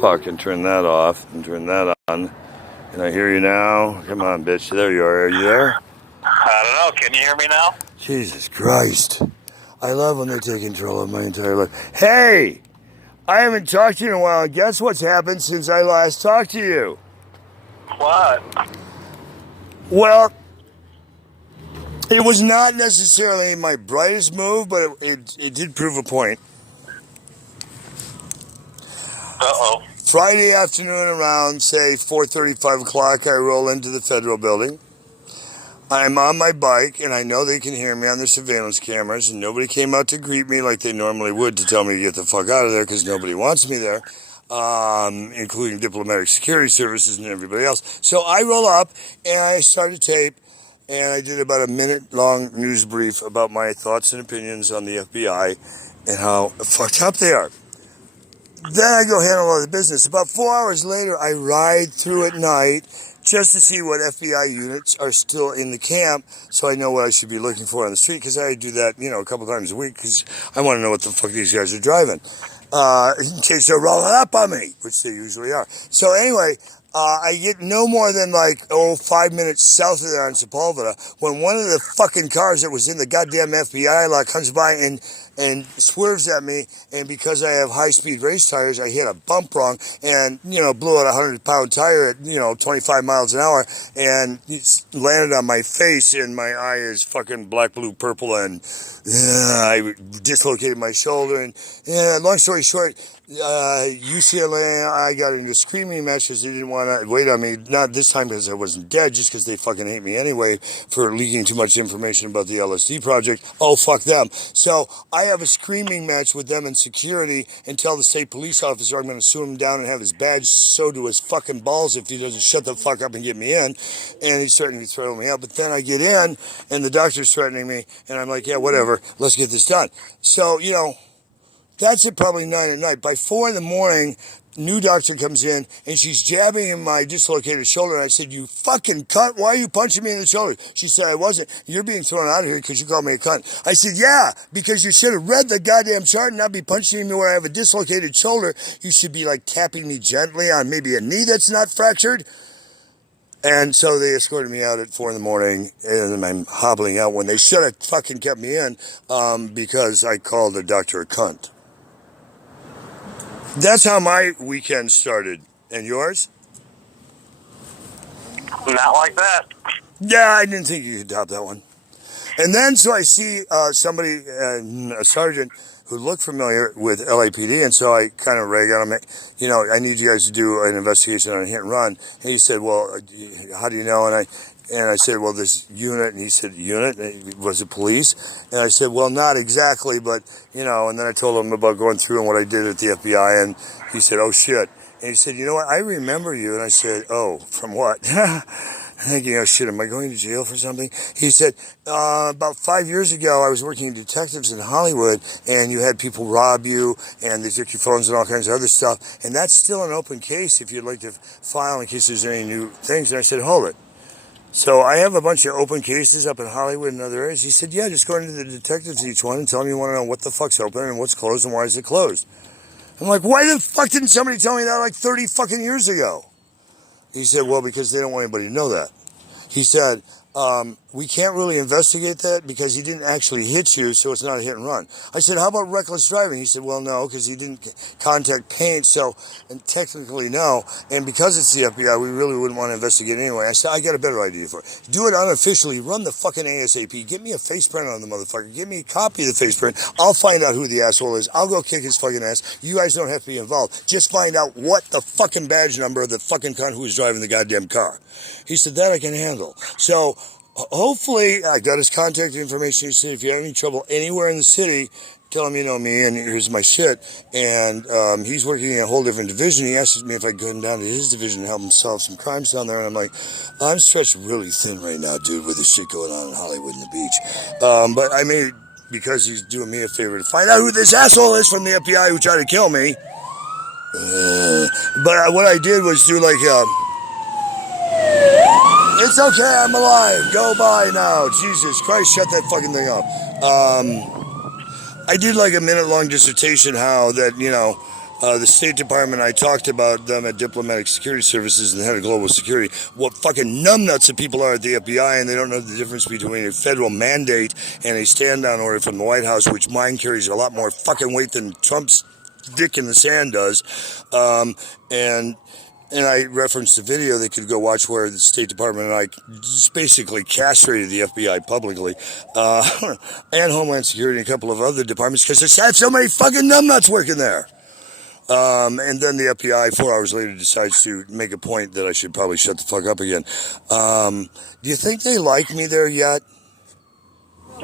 fucking turn that off and turn that on. Can I hear you now? Come on, bitch. There you are. Are you there? I don't know. Can you hear me now? Jesus Christ. I love when they take control of my entire life. Hey! I haven't talked to you in a while. Guess what's happened since I last talked to you? What? Well, it was not necessarily my brightest move, but it did prove a point. Uh-oh. Friday afternoon around, say, 4:30, 5 o'clock, I roll into the federal building. I'm on my bike, and I know they can hear me on their surveillance cameras, and nobody came out to greet me like they normally would to tell me to get the fuck out of there because nobody wants me there, including diplomatic security services and everybody else. So I roll up, and I start a tape, and I did about a minute-long news brief about my thoughts and opinions on the FBI and how fucked up they are. Then I go handle other business. About 4 hours later, I ride through at night just to see what FBI units are still in the camp so I know what I should be looking for on the street, because I do that, a couple times a week because I want to know what the fuck these guys are driving in case they're rolling up on me, which they usually are. So anyway, I get no more than 5 minutes south of there on Sepulveda when one of the fucking cars that was in the goddamn FBI lot comes by and swerves at me, and because I have high-speed race tires, I hit a bump wrong and, blew out a 100-pound tire at, 25 miles an hour, and it landed on my face, and my eye is fucking black, blue, purple, and I dislocated my shoulder, and long story short, UCLA, I got into a screaming match because they didn't want to wait on me. Not this time because I wasn't dead, just because they fucking hate me anyway for leaking too much information about the LSD project. Oh, fuck them. So I have a screaming match with them in security and tell the state police officer I'm going to sue him down and have his badge sewed to his fucking balls if he doesn't shut the fuck up and get me in. And he's threatening to throw me out. But then I get in and the doctor's threatening me, and I'm like, yeah, whatever, let's get this done. So, that's at probably 9 at night. By 4 in the morning, new doctor comes in, and she's jabbing in my dislocated shoulder. And I said, you fucking cunt, why are you punching me in the shoulder? She said, I wasn't. You're being thrown out of here because you called me a cunt. I said, yeah, because you should have read the goddamn chart and not be punching me where I have a dislocated shoulder. You should be tapping me gently on maybe a knee that's not fractured. And so they escorted me out at 4 in the morning, and I'm hobbling out when they should have fucking kept me in because I called the doctor a cunt. That's how my weekend started. And yours? Not like that. Yeah, I didn't think you could top that one. And then, so I see somebody, a sergeant, who looked familiar with LAPD, and so I kind of rag on him, I need you guys to do an investigation on a hit and run. And he said, well, how do you know? And I said, well, this unit, and he said, unit? Was it police? And I said, well, not exactly, but, and then I told him about going through and what I did at the FBI, and he said, oh, shit. And he said, you know what, I remember you. And I said, oh, from what? Thinking, oh, shit, am I going to jail for something? He said, about 5 years ago, I was working in detectives in Hollywood, and you had people rob you, and they took your phones and all kinds of other stuff, and that's still an open case if you'd like to file in case there's any new things. And I said, hold it. So I have a bunch of open cases up in Hollywood and other areas. He said, yeah, just go into the detectives each one and tell them you want to know what the fuck's open and what's closed and why is it closed. I'm like, why the fuck didn't somebody tell me that 30 fucking years ago? He said, well, because they don't want anybody to know that. He said, we can't really investigate that because he didn't actually hit you, so it's not a hit and run. I said, how about reckless driving? He said, well, no, because he didn't contact paint, and technically no. And because it's the FBI, we really wouldn't want to investigate anyway. I said, I got a better idea for it. Do it unofficially. Run the fucking ASAP. Get me a face print on the motherfucker. Give me a copy of the face print. I'll find out who the asshole is. I'll go kick his fucking ass. You guys don't have to be involved. Just find out what the fucking badge number of the fucking cunt who was driving the goddamn car. He said, that I can handle. So hopefully, I got his contact information. He said, if you have any trouble anywhere in the city, tell him you know me, and here's my shit. And he's working in a whole different division. He asked me if I'd go down to his division and help him solve some crimes down there. And I'm like, I'm stretched really thin right now, dude, with this shit going on in Hollywood and the beach. But I made, because he's doing me a favor, to find out who this asshole is from the FBI who tried to kill me. But what I did was do it's okay, I'm alive. Go by now. Jesus Christ, shut that fucking thing up. I did a minute-long dissertation how that, The State Department, I talked about them at Diplomatic Security Services and the head of global security. What fucking numbnuts the people are at the FBI, and they don't know the difference between a federal mandate and a stand-down order from the White House, which mine carries a lot more fucking weight than Trump's dick in the sand does. And I referenced the video they could go watch where the State Department and I just basically castrated the FBI publicly, and Homeland Security and a couple of other departments because they had so many fucking numbnuts working there. And then the FBI 4 hours later decides to make a point that I should probably shut the fuck up again. Do you think they like me there yet?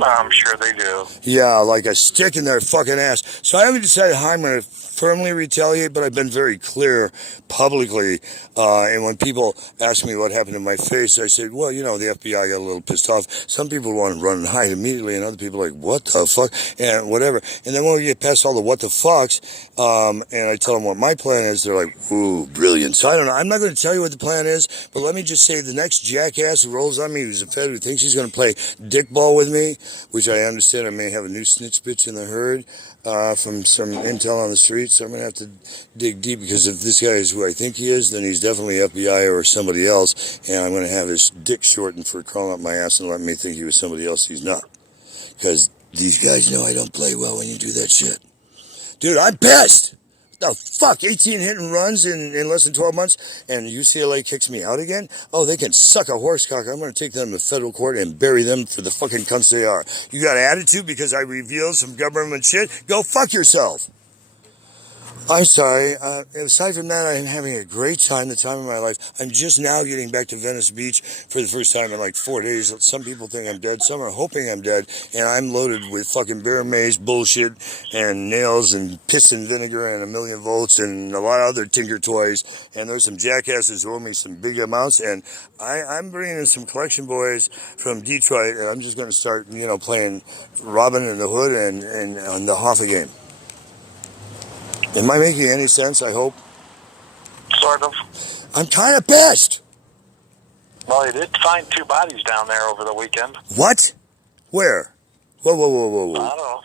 I'm sure they do. Yeah, like a stick in their fucking ass. So I haven't decided how I'm going to firmly retaliate, but I've been very clear publicly. And when people ask me what happened to my face, I said, well, you know, the FBI got a little pissed off. Some people want to run and hide immediately, and other people are like, what the fuck? And whatever. And then when we get past all the what the fucks, and I tell them what my plan is, they're like, ooh, brilliant. So I don't know. I'm not going to tell you what the plan is, but let me just say the next jackass who rolls on me, who's a fed, who thinks he's going to play dickball with me, which I understand I may have a new snitch bitch in the herd from some intel on the street, so I'm going to have to dig deep, because if this guy is who I think he is, then he's definitely FBI or somebody else, and I'm going to have his dick shortened for crawling up my ass and letting me think he was somebody else he's not. Because these guys know I don't play well when you do that shit. Dude, I'm pissed! The fuck, 18 hit and runs in less than 12 months, and UCLA kicks me out again? Oh, they can suck a horsecock. I'm going to take them to federal court and bury them for the fucking cunts they are. You got attitude because I revealed some government shit? Go fuck yourself. I'm sorry. Aside from that, I'm having a great time, the time of my life. I'm just now getting back to Venice Beach for the first time in like 4 days. Some people think I'm dead. Some are hoping I'm dead. And I'm loaded with fucking bear mace bullshit and nails and piss and vinegar and 1,000,000 volts and a lot of other tinker toys. And there's some jackasses who owe me some big amounts. And I'm bringing in some collection boys from Detroit. And I'm just going to start, you know, playing Robin in the Hood and on the Hoffa game. Am I making any sense? I hope. Sort of. I'm kind of pissed. Well, you did find 2 bodies down there over the weekend. What? Where? Whoa. I don't know.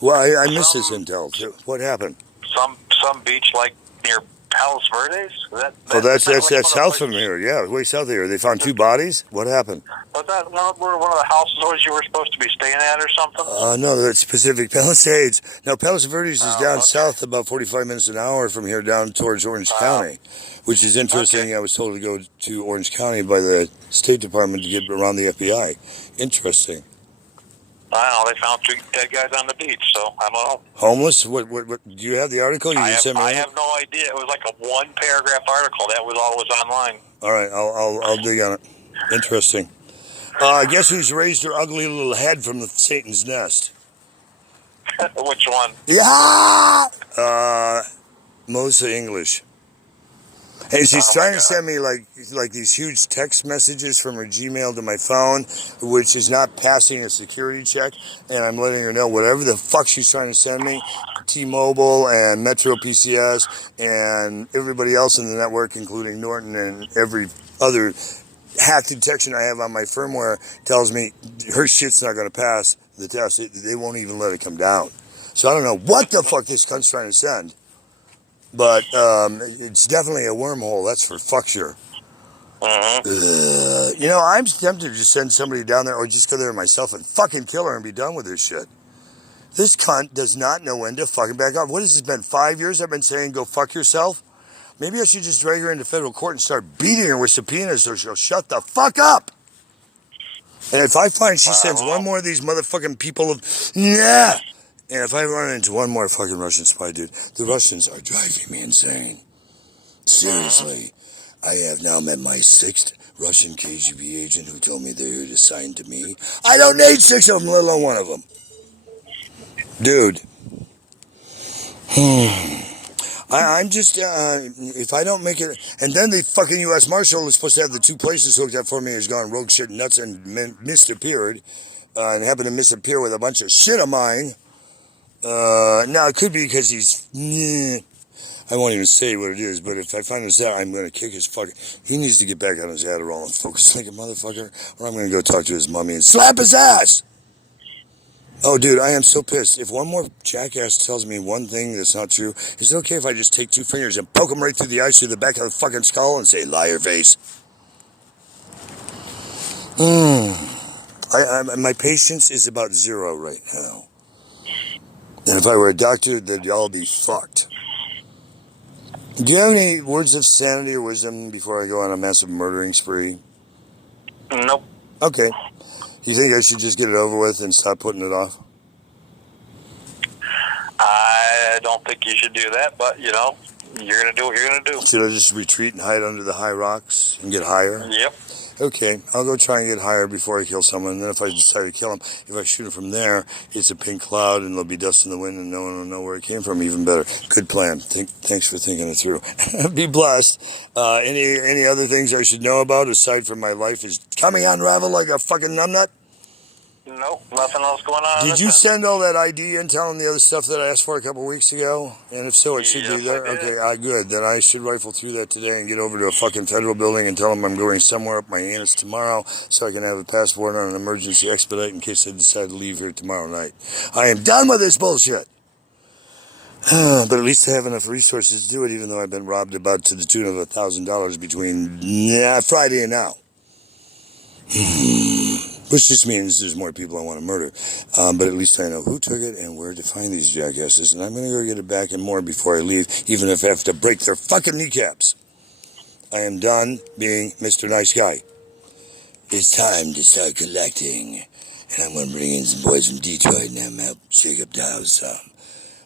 Well, I missed this intel. What happened? Some beach like near Palos Verdes. That's south from here. Yeah, way south of here. They found 2 bodies. What happened? Was that one of the houses you were supposed to be staying at or something? No, that's Pacific Palisades. No, Palos Verdes is down south about 45 minutes an hour from here down towards Orange County, which is interesting. Okay. I was told to go to Orange County by the State Department to get around the FBI. Interesting. I don't know. They found 2 dead guys on the beach, so I don't know. Homeless? What? Do you have the article? I have no idea. It was like a 1-paragraph article. That was all was online. All right, I'll dig on it. Interesting. Guess who's raised her ugly little head from the Satan's nest? Which one? Yeah! Mosa English. And she's trying to send me like these huge text messages from her Gmail to my phone, which is not passing a security check. And I'm letting her know whatever the fuck she's trying to send me, T-Mobile and Metro PCS and everybody else in the network, including Norton and every other half detection I have on my firmware, tells me her shit's not going to pass the test. They won't even let it come down. So I don't know what the fuck this cunt's trying to send. But it's definitely a wormhole, that's for fuck sure. You know, I'm tempted to just send somebody down there or just go there myself and fucking kill her and be done with this shit. This cunt does not know when to fucking back off. What has this been, 5 years I've been saying go fuck yourself? Maybe I should just drag her into federal court and start beating her with subpoenas so she'll shut the fuck up. And if I find she sends one more of these motherfucking people and if I run into one more fucking Russian spy, dude, the Russians are driving me insane. Seriously. I have now met my 6th Russian KGB agent who told me they're assigned to me. I don't need 6 of them, let alone 1 of them. Dude. I'm just, if I don't make it, and then the fucking U.S. Marshal is supposed to have the 2 places hooked up for me has gone rogue shit nuts and misappeared, and happened to misappear with a bunch of shit of mine. Now it could be because he's, I won't even say what it is, but if I find this out, I'm going to kick his fucking, he needs to get back on his Adderall and focus like a motherfucker, or I'm going to go talk to his mommy and slap his ass. Oh, dude, I am so pissed. If one more jackass tells me one thing that's not true, is it okay if I just take 2 fingers and poke him right through the eyes, through the back of the fucking skull, and say, liar face? My patience is about 0 right now. And if I were a doctor, they'd all be fucked. Do you have any words of sanity or wisdom before I go on a massive murdering spree? Nope. Okay. You think I should just get it over with and stop putting it off? I don't think you should do that, but, you know, you're going to do what you're going to do. Should I just retreat and hide under the high rocks and get higher? Yep. Okay, I'll go try and get higher before I kill someone. And then if I decide to kill him, if I shoot him from there, it's a pink cloud and there'll be dust in the wind and no one will know where it came from. Even better. Good plan. Thanks for thinking it through. Be blessed. Any other things I should know about aside from my life is coming unraveled like a fucking numbnut? Nope, nothing else going on. Did you send all that ID intel and the other stuff that I asked for a couple weeks ago? And if so, it should be there? Okay, good. Then I should rifle through that today and get over to a fucking federal building and tell them I'm going somewhere up my anus tomorrow so I can have a passport on an emergency expedite in case I decide to leave here tomorrow night. I am done with this bullshit. But at least I have enough resources to do it, even though I've been robbed about to the tune of $1,000 between Friday and now. Which just means there's more people I want to murder. But at least I know who took it and where to find these jackasses. And I'm going to go get it back and more before I leave, even if I have to break their fucking kneecaps. I am done being Mr. Nice Guy. It's time to start collecting. And I'm going to bring in some boys from Detroit and I'm help shake up the house some.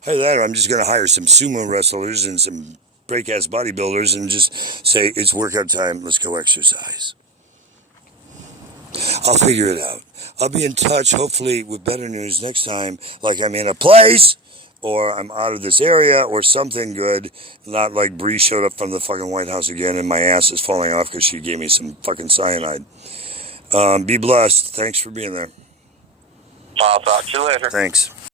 Either that or I'm just going to hire some sumo wrestlers and some break-ass bodybuilders and just say, it's workout time, let's go exercise. I'll figure it out. I'll be in touch, hopefully, with better news next time, like I'm in a place, or I'm out of this area, or something good, not like Bree showed up from the fucking White House again and my ass is falling off because she gave me some fucking cyanide. Be blessed. Thanks for being there. I'll talk to you later. Thanks.